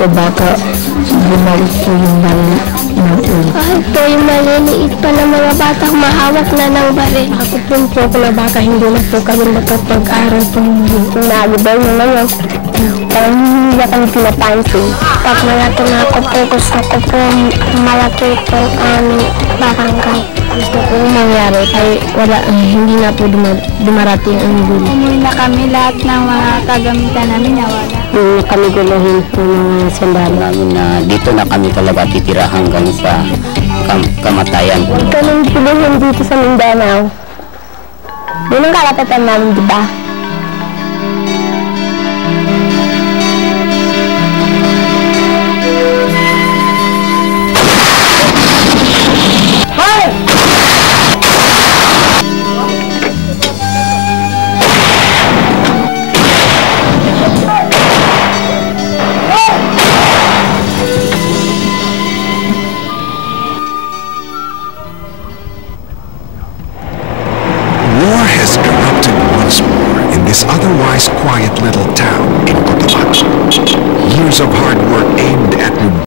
o baka bumalik po yung baril ng ulit. Kahit po yung maliliit pa na mga bata humahawak na ng baril. Nakapun po ako na baka hindi na po kami makapag-aral po hindi. Nagibay mo naman. Parang hindi na kami pinapansin. Pag malaki na ako po, gusto ko po malaki po ang aming barangay. Gusto ko mangyari ay hindi na po dumarating ang gulo. Umuwi na kami lahat ng mga kagamitan namin nawala. Hindi kami guluhin po ng sandali namin na dito na kami talaga titira hanggang sa kamatayan. Kaming guluhin dito sa Mindanao. Yun ang karapatan namin, di ba? War has erupted once more in this otherwise quiet little town in Cotabato. Years of hard work aimed at